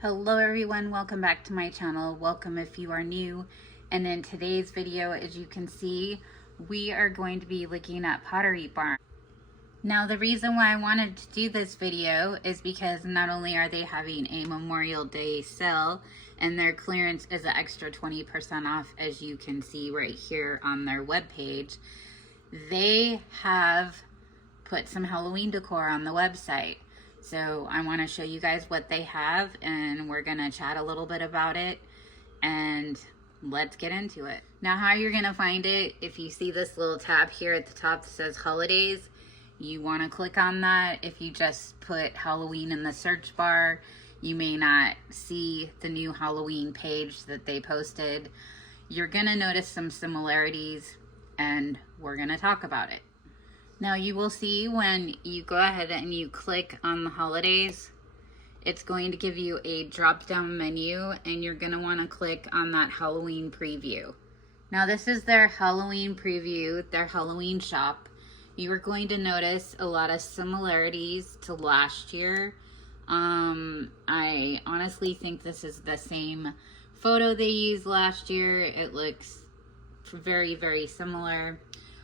Hello everyone, welcome back to my channel. Welcome if you are new. And in today's video, as you can see, we are going to be looking at Pottery Barn. Now the reason why I wanted to do this video is because not only are they having a Memorial Day sale and their clearance is an extra 20% off, as you can see right here on their webpage, they have put some Halloween decor on the website. So I want to show you guys what they have, and we're going to chat a little bit about it, and let's get into it. Now how you're going to find it, if you see this little tab here at the top that says holidays, you want to click on that. If you just put Halloween in the search bar, you may not see the new Halloween page that they posted. You're going to notice some similarities, and we're going to talk about it. Now you will see when you go ahead and you click on the holidays, it's going to give you a drop-down menu, and you're going to want to click on that Halloween preview. Now this is their Halloween preview, their Halloween shop. You are going to notice a lot of similarities to last year. I honestly think this is the same photo they used last year. It looks very, very similar.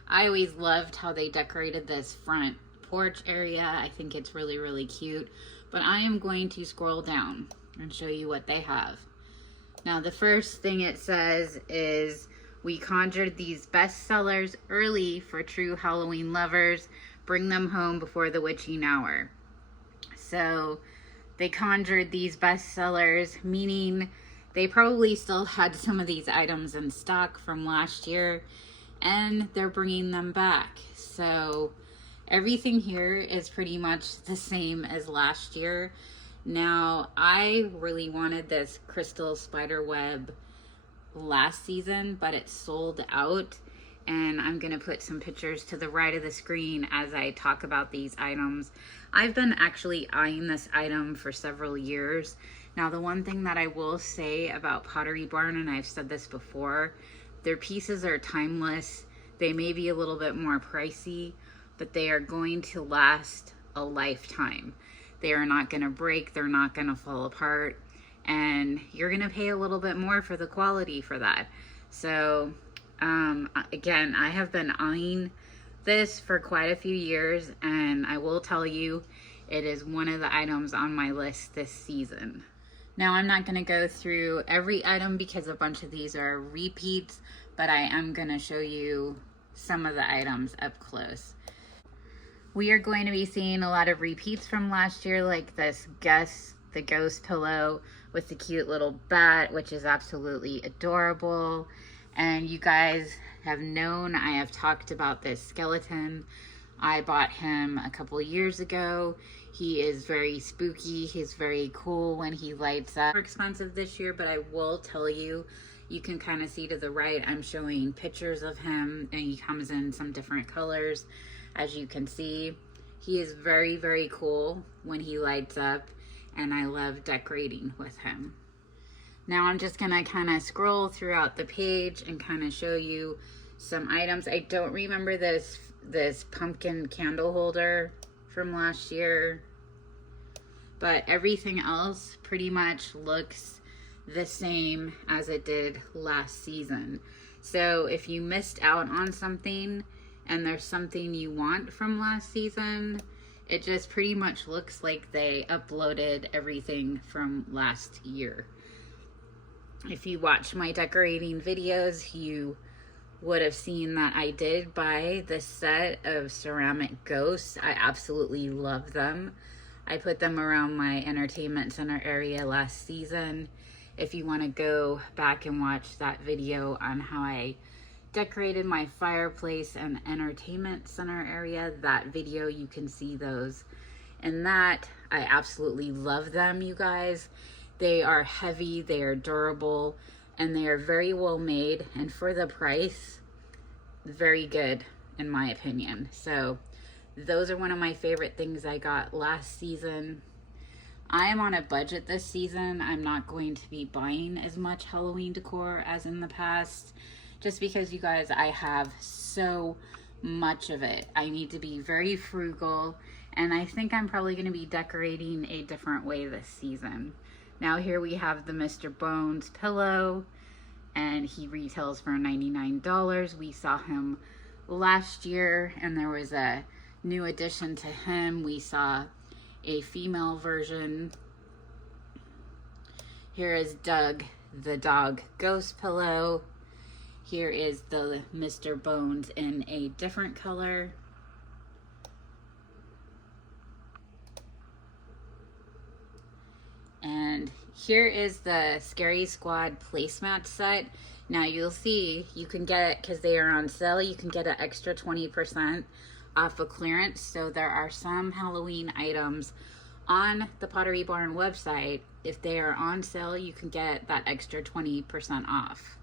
I always loved how they decorated this front porch area. I think it's really, really cute. But I am going to scroll down and show you what they have. Now, the first thing it says is, we conjured these bestsellers early for true Halloween lovers. Bring them home before the witching hour. So they conjured these bestsellers, meaning they probably still had some of these items in stock from last year, and they're bringing them back. So everything here is pretty much the same as last year. Now, I really wanted this crystal spider web last season, but it sold out, and I'm gonna put some pictures to the right of the screen as I talk about these items. I've been actually eyeing this item for several years. Now, the one thing that I will say about Pottery Barn, and I've said this before, their pieces are timeless. They may be a little bit more pricey, but they are going to last a lifetime. They are not going to break. They're not going to fall apart. And you're going to pay a little bit more for the quality for that. So, again, I have been eyeing this for quite a few years, and I will tell you, it is one of the items on my list this season. Now, I'm not going to go through every item because a bunch of these are repeats, but I am going to show you some of the items up close. We are going to be seeing a lot of repeats from last year, like this the ghost pillow with the cute little bat, which is absolutely adorable. And you guys have known I have talked about this skeleton. I bought him a couple years ago. He is very spooky. He's very cool when he lights up. More expensive this year, but I will tell you, you can kind of see to the right, I'm showing pictures of him, and he comes in some different colors. As you can see, he is very, very cool when he lights up, and I love decorating with him. Now I'm just gonna kind of scroll throughout the page and kind of show you some items. I don't remember this pumpkin candle holder from last year, but everything else pretty much looks the same as it did last season. So if you missed out on something and there's something you want from last season, it just pretty much looks like they uploaded everything from last year. If you watch my decorating videos, you would have seen that I did buy this set of ceramic ghosts. I absolutely love them. I put them around my entertainment center area last season. If you want to go back and watch that video on how I decorated my fireplace and entertainment center area, that video, you can see those. And that, I absolutely love them, you guys. They are heavy, they are durable, and they are very well made, and for the price, very good in my opinion. So those are one of my favorite things I got last season. I am on a budget this season. I'm not going to be buying as much Halloween decor as in the past, just because, you guys, I have so much of it. I need to be very frugal, and I think I'm probably going to be decorating a different way this season. Now here we have the Mr. Bones pillow, and he retails for $99. We saw him last year, and there was a new addition to him. We saw a female version. Here is Doug the dog ghost pillow. Here is the Mr. Bones in a different color. And here is the Scary Squad placemat set. Now you'll see, you can get it because they are on sale. You can get an extra 20% off of clearance. So there are some Halloween items on the Pottery Barn website. If they are on sale, you can get that extra 20% off.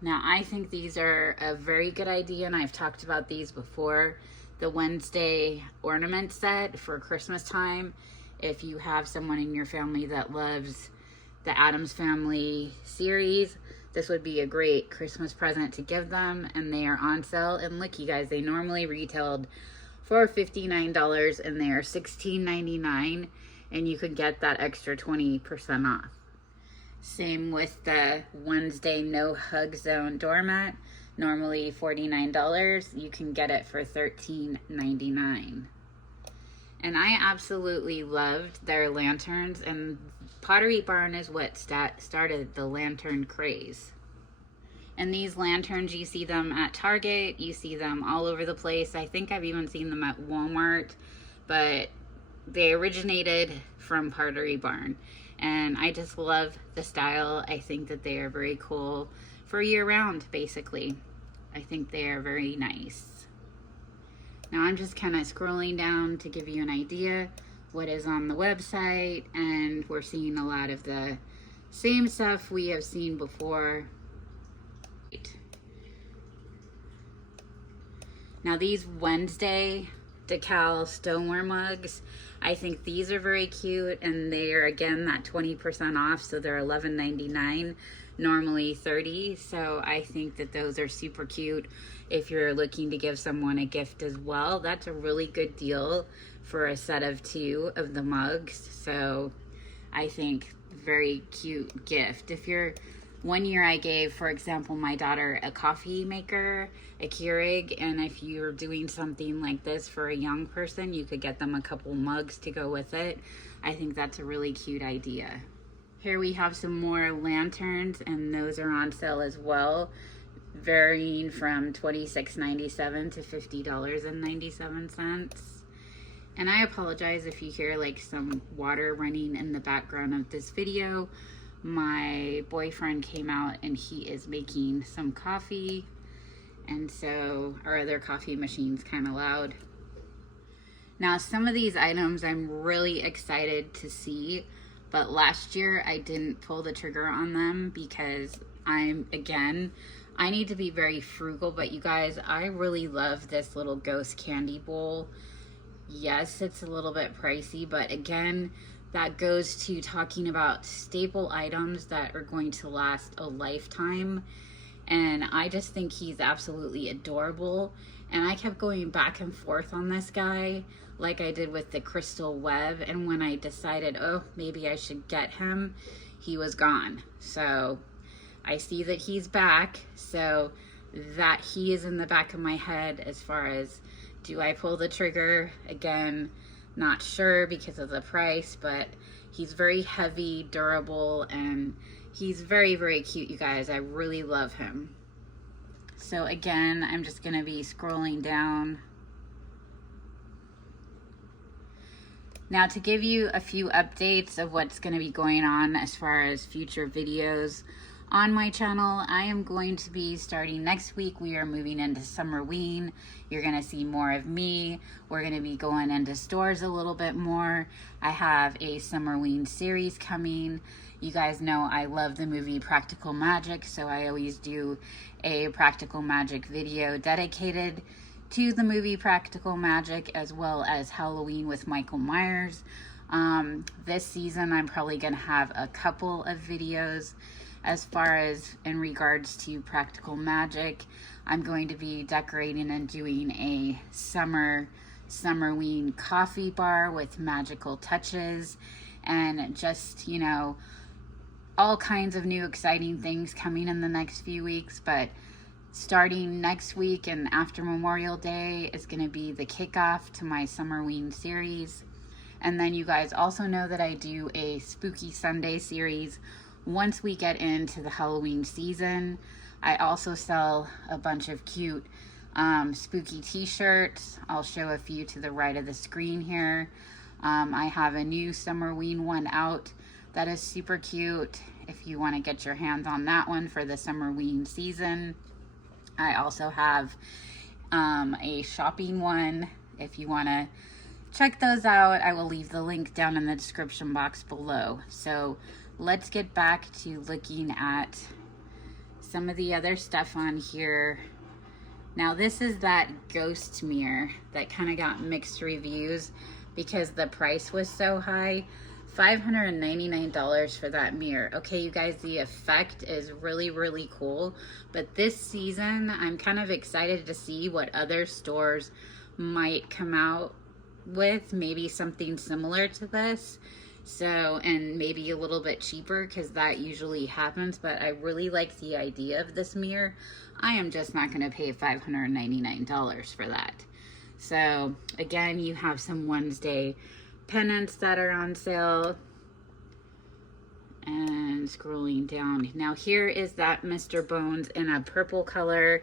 Now I think these are a very good idea, and I've talked about these before. The Wednesday ornament set for Christmas time. If you have someone in your family that loves the Addams Family series, this would be a great Christmas present to give them, and they are on sale. And look, you guys, they normally retailed for $59 and they are $16.99, and you could get that extra 20% off. Same with the Wednesday No Hug Zone doormat. Normally $49, you can get it for $13.99. And I absolutely loved their lanterns, and Pottery Barn is what started the lantern craze. And these lanterns, you see them at Target, you see them all over the place. I think I've even seen them at Walmart, but they originated from Pottery Barn. And I just love the style. I think that they are very cool for year-round, basically. I think they are very nice. Now I'm just kind of scrolling down to give you an idea what is on the website, and we're seeing a lot of the same stuff we have seen before. Now these Wednesday decal stoneware mugs, I think these are very cute, and they are again that 20% off, so they're $11.99, normally $30. So I think that those are super cute if you're looking to give someone a gift as well. That's a really good deal for a set of 2 of the mugs. So I think very cute gift. If you're, one year I gave, for example, my daughter a coffee maker, a Keurig, and if you're doing something like this for a young person, you could get them a couple mugs to go with it. I think that's a really cute idea. Here we have some more lanterns, and those are on sale as well, varying from $26.97 to $50.97. And I apologize if you hear like some water running in the background of this video. My boyfriend came out and he is making some coffee, and so our other coffee machine's kind of loud. Now some of these items I'm really excited to see, but last year I didn't pull the trigger on them because I need to be very frugal. But you guys, I really love this little ghost candy bowl. Yes, it's a little bit pricey, but again, that goes to talking about staple items that are going to last a lifetime. And I just think he's absolutely adorable. And I kept going back and forth on this guy like I did with the crystal web. And when I decided, oh, maybe I should get him, he was gone. So I see that he's back. So that he is in the back of my head as far as, do I pull the trigger? Again, not sure because of the price, but he's very heavy, durable, and he's very, very cute, you guys. I really love him. So again, I'm just gonna be scrolling down. Now to give you a few updates of what's gonna be going on as far as future videos on my channel, I am going to be starting next week. We are moving into Summerween. You're gonna see more of me. We're gonna be going into stores a little bit more. I have a Summerween series coming. You guys know I love the movie Practical Magic, so I always do a Practical Magic video dedicated to the movie Practical Magic, as well as Halloween with Michael Myers. This season I'm probably gonna have a couple of videos as far as in regards to Practical Magic. I'm going to be decorating and doing a summer Summerween coffee bar with magical touches, and just, you know, all kinds of new exciting things coming in the next few weeks. But starting next week and after Memorial Day is going to be the kickoff to my Summerween series. And then you guys also know that I do a Spooky Sunday series once we get into the Halloween season. I also sell a bunch of cute spooky t-shirts. I'll show a few to the right of the screen here. I have a new Summerween one out that is super cute if you want to get your hands on that one for the Summerween season. I also have a shopping one if you want to check those out. I will leave the link down in the description box below. So let's get back to looking at some of the other stuff on here. Now this is that ghost mirror that kind of got mixed reviews because the price was so high. $599 for that mirror. Okay, you guys, the effect is really, really cool. But this season, I'm kind of excited to see what other stores might come out with. Maybe something similar to this. So, and maybe a little bit cheaper, because that usually happens. But I really like the idea of this mirror. I am just not going to pay $599 for that. So again, you have some Wednesday pennants that are on sale. And scrolling down, now here is that Mr. Bones in a purple color.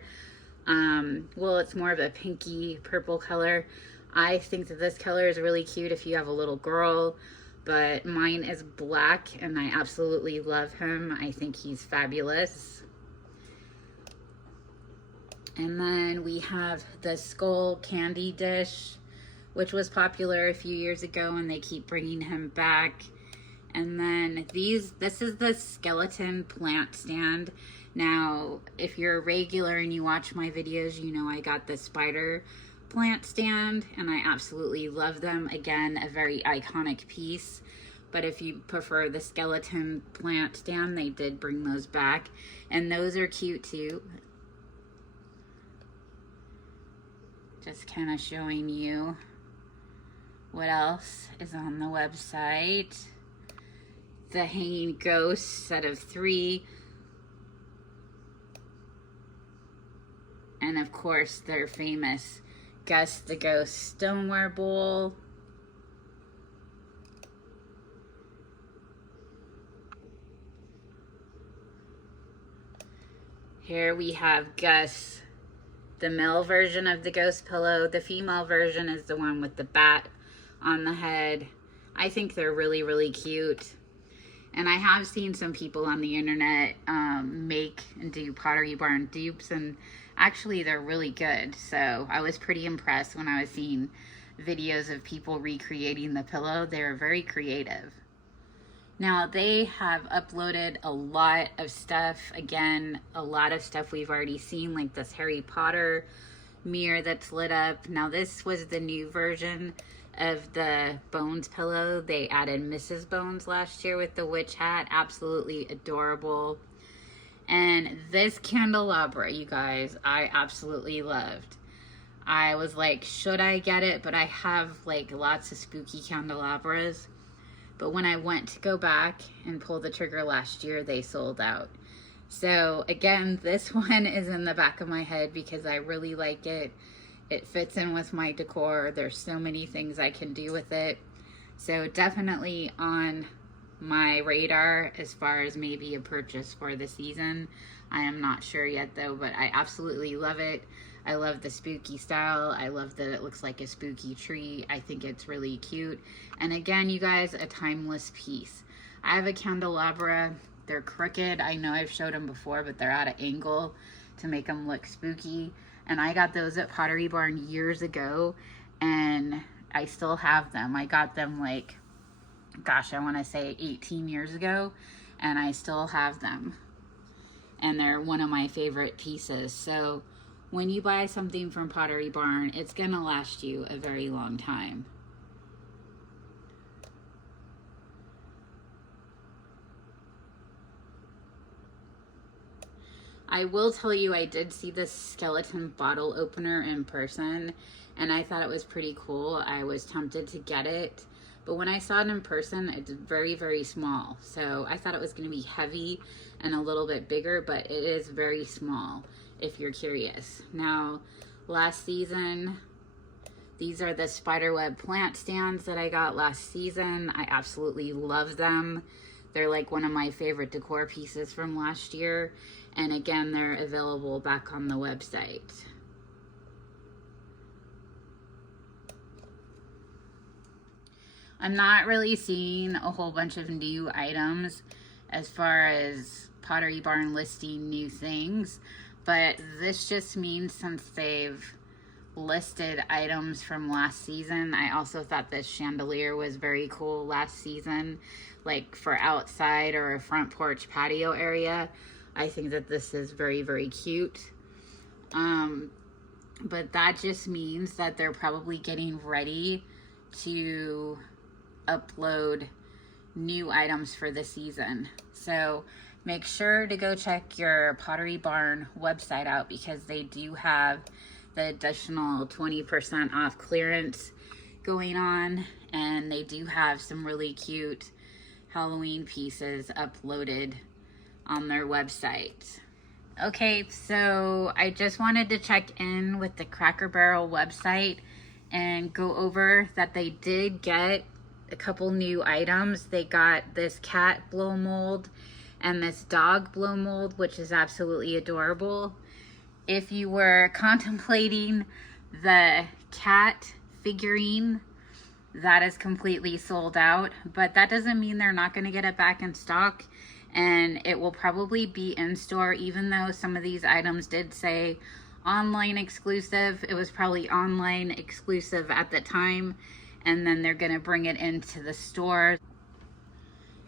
Well, it's more of a pinky purple color. I think that this color is really cute if you have a little girl, but mine is black and I absolutely love him. I think he's fabulous. And then we have the skull candy dish, which was popular a few years ago, and they keep bringing him back. And then this is the skeleton plant stand. Now, if you're a regular and you watch my videos, you know I got the spider plant stand, and I absolutely love them. Again, a very iconic piece. But if you prefer the skeleton plant stand, they did bring those back, and those are cute too. Just kind of showing you what else is on the website. The hanging ghost set of 3. And of course, their famous Gus the Ghost stoneware bowl. Here we have Gus, the male version of the ghost pillow. The female version is the one with the bat on the head. I think they're really, really cute. And I have seen some people on the internet make and do Pottery Barn dupes, and actually they're really good. So I was pretty impressed when I was seeing videos of people recreating the pillow. They were very creative. Now they have uploaded a lot of stuff. Again, a lot of stuff we've already seen, like this Harry Potter mirror that's lit up. Now this was the new version of the Bones pillow. They added Mrs. Bones last year with the witch hat. Absolutely adorable. And this candelabra, you guys, I absolutely loved. I was like, should I get it? But I have like lots of spooky candelabras. But when I went to go back and pull the trigger last year, they sold out. So again, this one is in the back of my head because I really like it. It fits in with my decor. There's so many things I can do with it. So definitely on my radar as far as maybe a purchase for the season. I am not sure yet though, but I absolutely love it. I love the spooky style. I love that it looks like a spooky tree. I think it's really cute. And again, you guys, a timeless piece. I have a candelabra. They're crooked. I know I've showed them before, but they're at an angle to make them look spooky. And I got those at Pottery Barn years ago, and I still have them. I got them like, gosh, I want to say 18 years ago, and I still have them. And they're one of my favorite pieces. So when you buy something from Pottery Barn, it's going to last you a very long time. I will tell you, I did see this skeleton bottle opener in person, and I thought it was pretty cool. I was tempted to get it, but when I saw it in person, it's very, very small. So I thought it was going to be heavy and a little bit bigger, but it is very small if you're curious. Now, last season, these are the spiderweb plant stands that I got last season. I absolutely love them. They're like one of my favorite decor pieces from last year. And again, they're available back on the website. I'm not really seeing a whole bunch of new items as far as Pottery Barn listing new things, but this just means since they've listed items from last season. I also thought this chandelier was very cool last season, like for outside or a front porch patio area. I think that this is very, very cute. But that just means that they're probably getting ready to upload new items for the season. So make sure to go check your Pottery Barn website out, because they do have the additional 20% off clearance going on, and they do have some really cute Halloween pieces uploaded on their website. Okay, so I just wanted to check in with the Cracker Barrel website and go over that they did get a couple new items. They got this cat blow mold and this dog blow mold, which is absolutely adorable. If you were contemplating the cat figurine, that is completely sold out, but that doesn't mean they're not going to get it back in stock, and it will probably be in store. Even though some of these items did say online exclusive, it was probably online exclusive at the time, and then they're going to bring it into the store.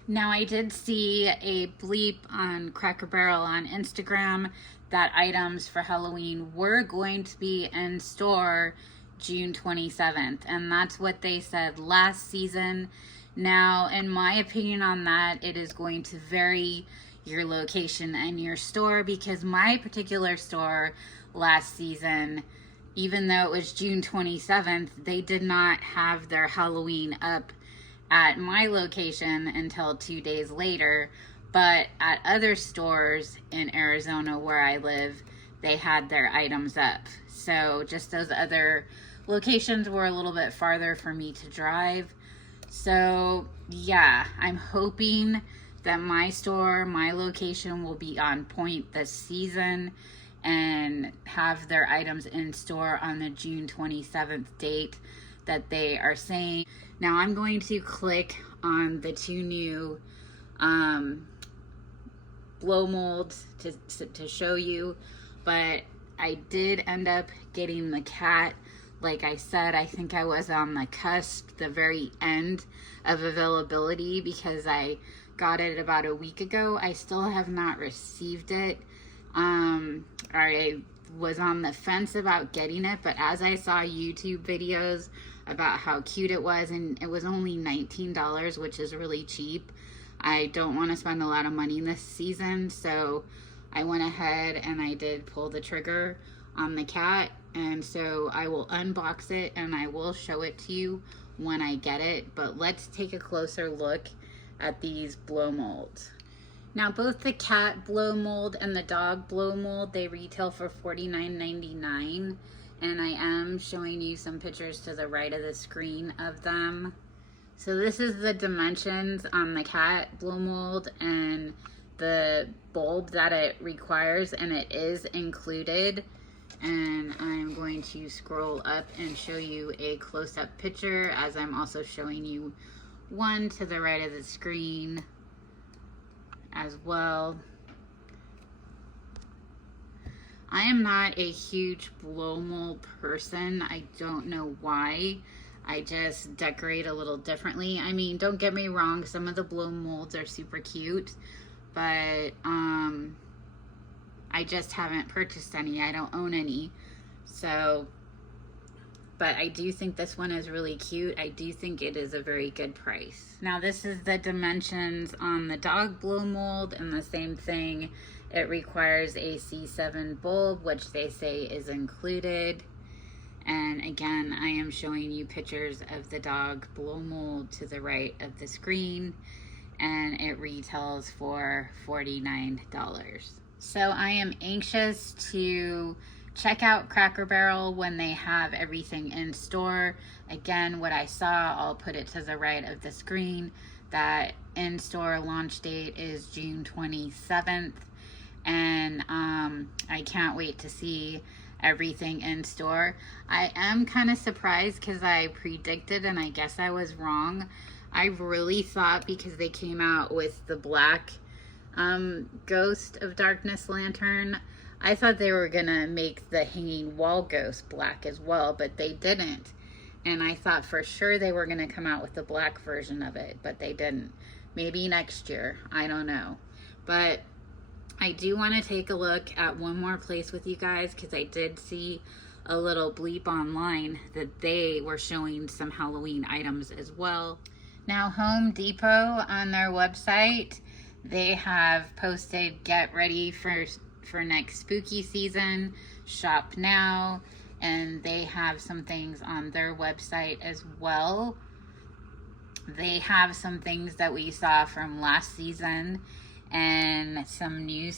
Now, I did see a bleep on Cracker Barrel on Instagram that items for Halloween were going to be in store June 27th, and that's what they said last season. Now, in my opinion on that, it is going to vary your location and your store, because my particular store last season, even though it was June 27th, they did not have their Halloween up at my location until 2 days later. But at other stores in Arizona where I live, they had their items up. So just those other locations were a little bit farther for me to drive. So yeah, I'm hoping that my store, my location will be on point this season and have their items in store on the June 27th date that they are saying. Now I'm going to click on the two new blow molds to show you, but I did end up getting the cat. Like I said, I think I was on the cusp, the very end of availability, because I got it about a week ago. I still have not received it. I was on the fence about getting it, but as I saw YouTube videos about how cute it was, and it was only $19, which is really cheap. I don't want to spend a lot of money this season, so I went ahead and I did pull the trigger on the cat, and so I will unbox it and I will show it to you when I get it. But let's take a closer look at these blow molds. Now, both the cat blow mold and the dog blow mold, they retail for $49.99, and I am showing you some pictures to the right of the screen of them. So this is the dimensions on the cat blow mold and the bulb that it requires, and it is included. And I'm going to scroll up and show you a close-up picture, as I'm also showing you one to the right of the screen as well. I am not a huge blow mold person. I don't know why. I just decorate a little differently. I mean, don't get me wrong, some of the blow molds are super cute, but I just haven't purchased any. I don't own any. So, but I do think this one is really cute. I do think it is a very good price. Now, this is the dimensions on the dog blow mold, and the same thing It requires a C7 bulb, which they say is included. And again, I am showing you pictures of the dog blow mold to the right of the screen, and it retails for $49. So I am anxious to check out Cracker Barrel when they have everything in store. Again, what I saw, I'll put it to the right of the screen. That in-store launch date is June 27th. And I can't wait to see everything in store. I am kind of surprised because I predicted, and I guess I was wrong. I really thought, because they came out with the black Ghost of Darkness lantern, I thought they were gonna make the hanging wall ghost black as well, but they didn't. And I thought for sure they were gonna come out with the black version of it, but they didn't. Maybe next year, I don't know. But I do want to take a look at one more place with you guys, because I did see a little bleep online that they were showing some Halloween items as well. Now, Home Depot on their website, they have posted get ready for next spooky season, shop now, and they have some things on their website as well. They have some things that we saw from last season and some new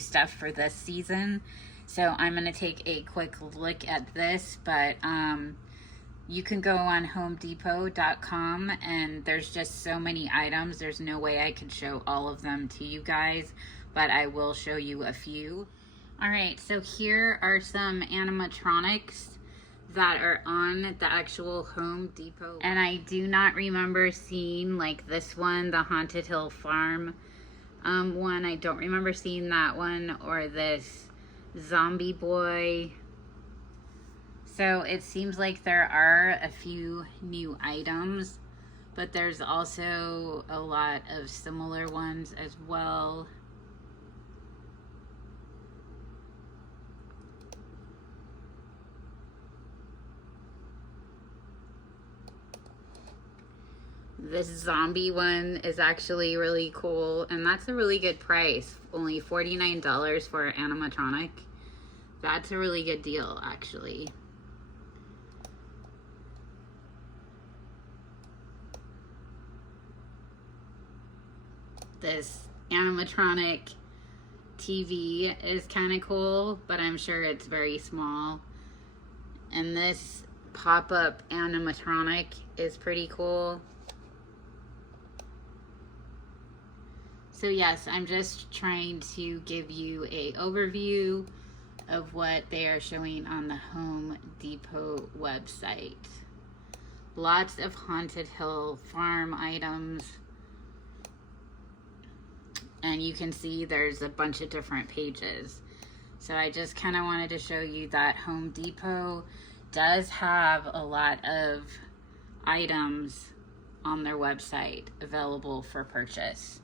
stuff for this season. So I'm going to take a quick look at this, but you can go on homedepot.com and there's just so many items. There's no way I could show all of them to you guys, but I will show you a few. All right, so here are some animatronics that are on the actual Home Depot. And I do not remember seeing like this one, the Haunted Hill Farm one. I don't remember seeing that one, or this zombie boy. So it seems like there are a few new items, but there's also a lot of similar ones as well. This zombie one is actually really cool, and that's a really good price. Only $49 for an animatronic. That's a really good deal, actually. This animatronic TV is kind of cool, but I'm sure it's very small. And this pop-up animatronic is pretty cool. So yes, I'm just trying to give you an overview of what they are showing on the Home Depot website. Lots of Haunted Hill Farm items. And you can see there's a bunch of different pages. So I just kind of wanted to show you that Home Depot does have a lot of items on their website available for purchase.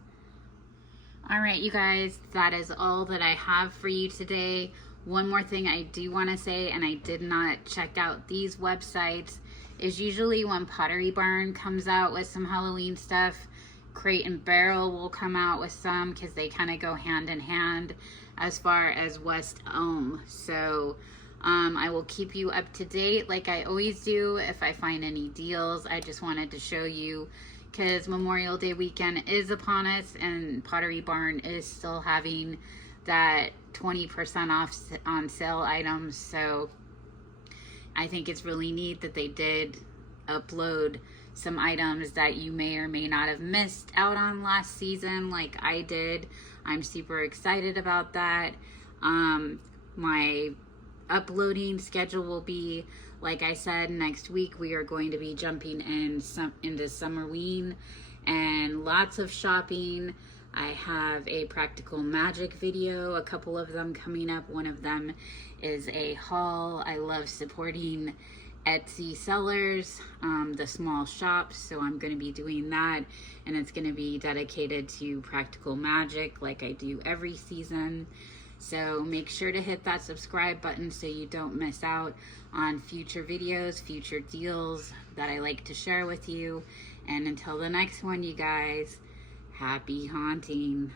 All right, you guys, that is all that I have for you today. One more thing I do want to say, and I did not check out these websites, is usually when Pottery Barn comes out with some Halloween stuff, Crate and Barrel will come out with some, because they kind of go hand in hand as far as West Elm. So I will keep you up to date like I always do if I find any deals. I just wanted to show you, because Memorial Day weekend is upon us, and Pottery Barn is still having that 20% off on sale items. So I think it's really neat that they did upload some items that you may or may not have missed out on last season like I did. I'm super excited about that. My uploading schedule will be, like I said, next week we are going to be jumping into Summerween and lots of shopping. I have a practical magic video, a couple of them coming up. One of them is a haul. I love supporting Etsy sellers, the small shops, so I'm going to be doing that, and it's going to be dedicated to practical magic like I do every season. So make sure to hit that subscribe button so you don't miss out on future videos, future deals that I like to share with you. And until the next one, you guys, happy haunting.